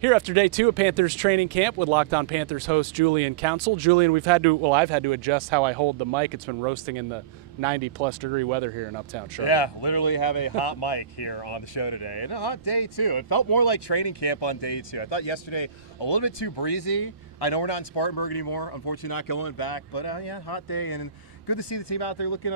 Here after day 2 of Panthers training camp with Locked On Panthers host Julian Council. Julian, I've had to adjust how I hold the mic. It's been roasting in the 90-plus degree weather here in Uptown Charlotte. Yeah, literally have a hot mic here on the show today. And a hot day, too. It felt more like training camp on day 2. I thought yesterday a little bit too breezy. I know we're not in Spartanburg anymore. Unfortunately, not going back. But, yeah, hot day. And good to see the team out there looking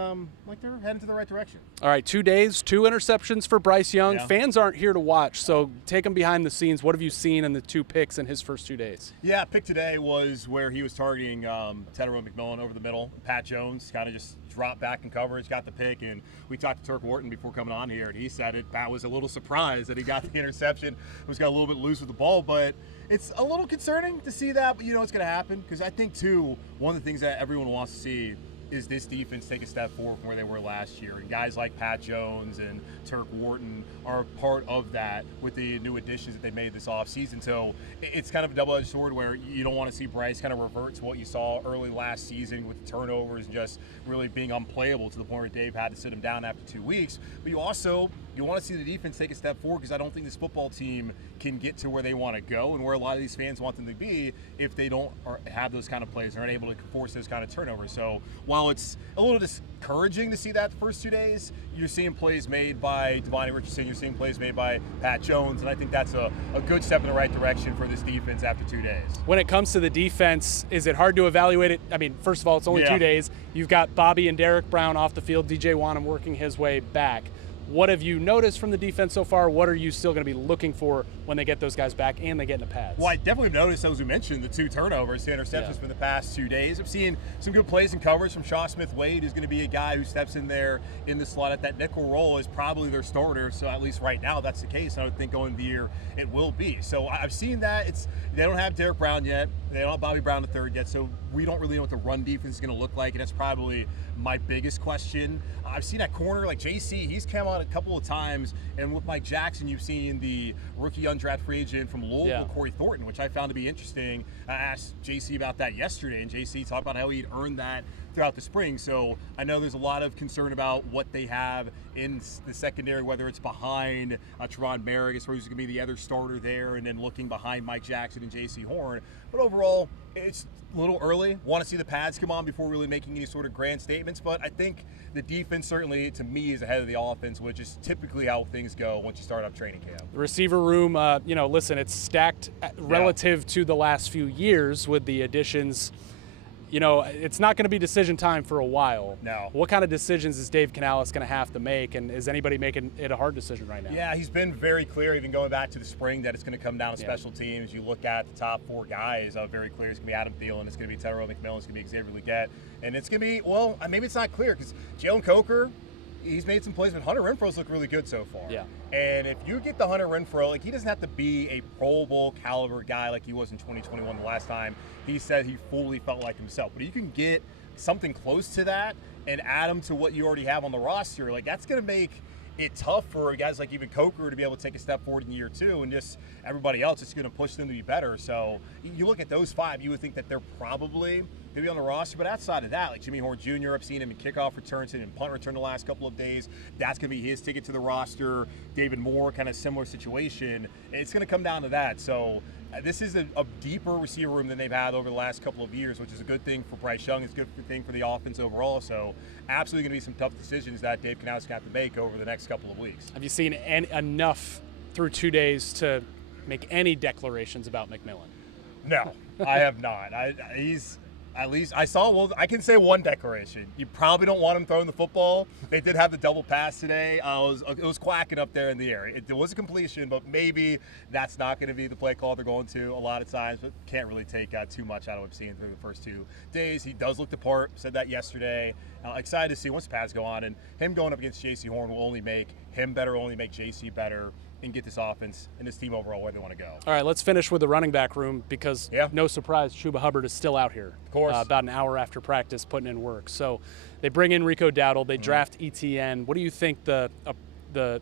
like they're heading to the right direction. All right, 2 days, 2 interceptions for Bryce Young. Yeah. Fans aren't here to watch, so take them behind the scenes. What have you seen in the 2 picks in his first 2 days? Yeah, pick today was where he was targeting Tet McMillan over the middle. Pat Jones kind of just dropped back in coverage, got the pick, and we talked to Turk Wharton before coming on here, and he said it. Pat was a little surprised that he got the interception. Was got a little bit loose with the ball, but it's a little concerning to see that, but you know it's going to happen because I think, too, one of the things that everyone wants to see is this defense take a step forward from where they were last year. And guys like Pat Jones and Turk Wharton are part of that with the new additions that they made this offseason. So it's kind of a double-edged sword where you don't want to see Bryce kind of revert to what you saw early last season with the turnovers and just really being unplayable to the point where Dave had to sit him down after 2 weeks. But you want to see the defense take a step forward because I don't think this football team can get to where they want to go and where a lot of these fans want them to be if they don't have those kind of plays and aren't able to force those kind of turnovers. So while it's a little discouraging to see that the first 2 days, you're seeing plays made by Devontae Richardson, you're seeing plays made by Pat Jones, and I think that's a good step in the right direction for this defense after 2 days. When it comes to the defense, is it hard to evaluate it? I mean, first of all, it's only 2 days. You've got Bobby and Derek Brown off the field, DJ Wanham working his way back. What have you noticed from the defense so far? What are you still going to be looking for when they get those guys back and they get in the pads? Well, I definitely noticed, as we mentioned, the 2 turnovers, 2 interceptions from the past 2 days. I'm seeing some good plays and coverage from Shaw Smith-Wade, who's going to be a guy who steps in there in the slot at that nickel role is probably their starter. So at least right now that's the case. I would think going into the year it will be. So I've seen that. They don't have Derek Brown yet. They don't have Bobby Brown III yet. So we don't really know what the run defense is going to look like, and that's probably my biggest question. I've seen that corner, like JC, he's come out a couple of times, and with Mike Jackson, you've seen the rookie undrafted free agent from Louisville, Corey Thornton, which I found to be interesting. I asked JC about that yesterday, and JC talked about how he'd earned that throughout the spring. So I know there's a lot of concern about what they have in the secondary, whether it's behind Teron Merrick, as far as who's going to be the other starter there, and then looking behind Mike Jackson and JC Horn. But overall, it's a little early. Want to see the pads come on before really making any sort of grand statements. But I think the defense certainly, to me, is ahead of the offense, which is typically how things go once you start up training camp. The receiver room, listen, it's stacked relative to the last few years with the additions. You know, it's not going to be decision time for a while. No. What kind of decisions is Dave Canales going to have to make, and is anybody making it a hard decision right now? Yeah, he's been very clear, even going back to the spring, that it's going to come down to special teams. You look at the top 4 guys, very clear. It's going to be Adam Thielen, it's going to be Tet McMillan, it's going to be Xavier Legette, and it's going to be, well, maybe it's not clear because Jalen Coker, he's made some plays, but Hunter Renfro's looked really good so far. Yeah. And if you get the Hunter Renfro, he doesn't have to be a Pro Bowl caliber guy like he was in 2021 the last time. He said he fully felt like himself. But you can get something close to that and add him to what you already have on the roster. That's going to make it tough for guys like even Coker to be able to take a step forward in year 2, and just everybody else is going to push them to be better. So you look at those 5, you would think that they're probably going to be on the roster. But outside of that, like Jimmy Horn Jr., I've seen him in kickoff returns and in punt return the last couple of days. That's going to be his ticket to the roster. David Moore, kind of similar situation. It's going to come down to that. So this is a deeper receiver room than they've had over the last couple of years, which is a good thing for Bryce Young. It's a good thing for the offense overall. So absolutely going to be some tough decisions that Dave Canales is going to have to make over the next couple of weeks. Have you seen enough through 2 days to make any declarations about McMillan? No, I have not. At least I saw, well, I can say one declaration. You probably don't want him throwing the football. They did have the double pass today. It was quacking up there in the air. It was a completion, but maybe that's not going to be the play call they're going to a lot of times, but can't really take too much out of what we've seen through the first 2 days. He does look the part, said that yesterday. Excited to see once the pads go on, and him going up against JC Horn will only make him better, only make JC better, and get this offense and this team overall where they want to go. All right, let's finish with the running back room because no surprise, Chuba Hubbard is still out here. Of course. About an hour after practice putting in work. So they bring in Rico Dowdle, they draft ETN. What do you think the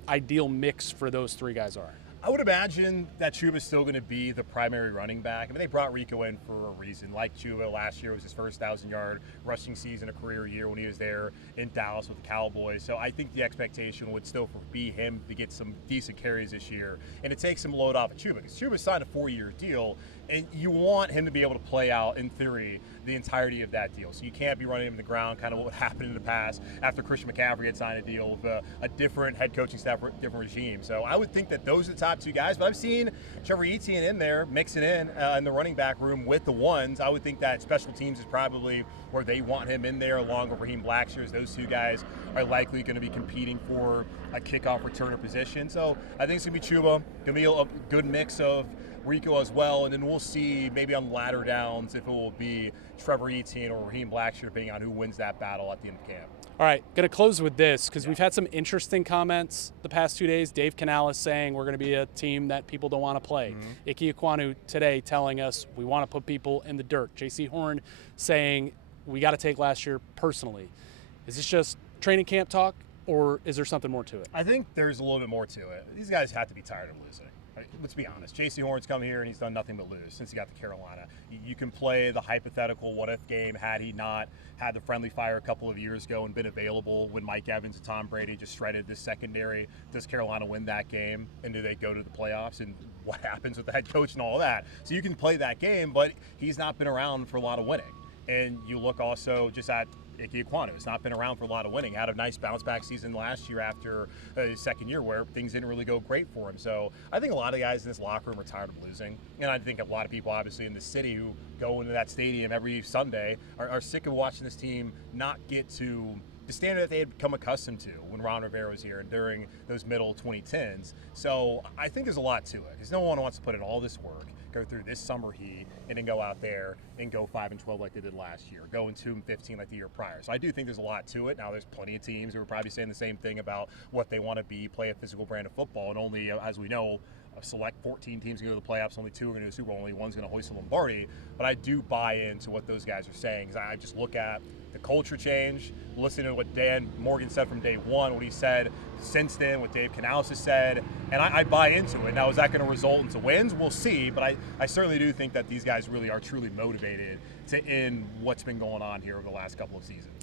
ideal mix for those 3 guys are? I would imagine that Chuba's still going to be the primary running back. I mean, they brought Rico in for a reason. Like Chuba, last year was his first 1,000-yard rushing season, a career year when he was there in Dallas with the Cowboys. So I think the expectation would still be him to get some decent carries this year and to take some load off of Chuba. Because Chuba signed a 4-year deal, and you want him to be able to play out, in theory, the entirety of that deal. So you can't be running him to the ground, kind of what happened in the past after Christian McCaffrey had signed a deal with a different head coaching staff, different regime. So I would think that those are the top two guys. But I've seen Trevor Etienne in there, mixing in the running back room with the ones. I would think that special teams is probably where they want him in there, along with Raheem Blackshear. Those two guys are likely going to be competing for a kickoff returner position. So I think it's going to be Chuba, going to be a good mix of Rico as well, and then we'll see maybe on latter downs if it will be Trevor Etienne or Raheem Blackshear, depending on who wins that battle at the end of camp. All right, going to close with this because we've had some interesting comments the past 2 days. Dave Canales saying we're going to be a team that people don't want to play. Ike Ekwonu today telling us we want to put people in the dirt. J.C. Horn saying we got to take last year personally. Is this just training camp talk, or is there something more to it? I think there's a little bit more to it. These guys have to be tired of losing. Let's be honest. J.C. Horn's come here and he's done nothing but lose since he got to Carolina. You can play the hypothetical what-if game had he not had the friendly fire a couple of years ago and been available when Mike Evans and Tom Brady just shredded this secondary. Does Carolina win that game, and do they go to the playoffs, and what happens with the head coach and all that? So you can play that game, but he's not been around for a lot of winning. And you look also just at Ike Ekwonu. Has not been around for a lot of winning. Had a nice bounce back season last year after his second year where things didn't really go great for him. So I think a lot of guys in this locker room are tired of losing. And I think a lot of people obviously in the city who go into that stadium every Sunday are sick of watching this team not get to the standard that they had become accustomed to when Ron Rivera was here and during those middle 2010s. So I think there's a lot to it because no one wants to put in all this work, go through this summer heat, and then go out there and go 5-12 like they did last year, go 2-15 like the year prior. So I do think there's a lot to it. Now there's plenty of teams who are probably saying the same thing about what they want to be, play a physical brand of football, and only, as we know, a select 14 teams go to the playoffs, only 2 are going to the Super Bowl, only one's going to hoist the Lombardi. But I do buy into what those guys are saying because I just look at the culture change, listening to what Dan Morgan said from day one, what he said since then, what Dave Canales has said, and I buy into it. Now, is that going to result into wins? We'll see, but I certainly do think that these guys really are truly motivated to end what's been going on here over the last couple of seasons.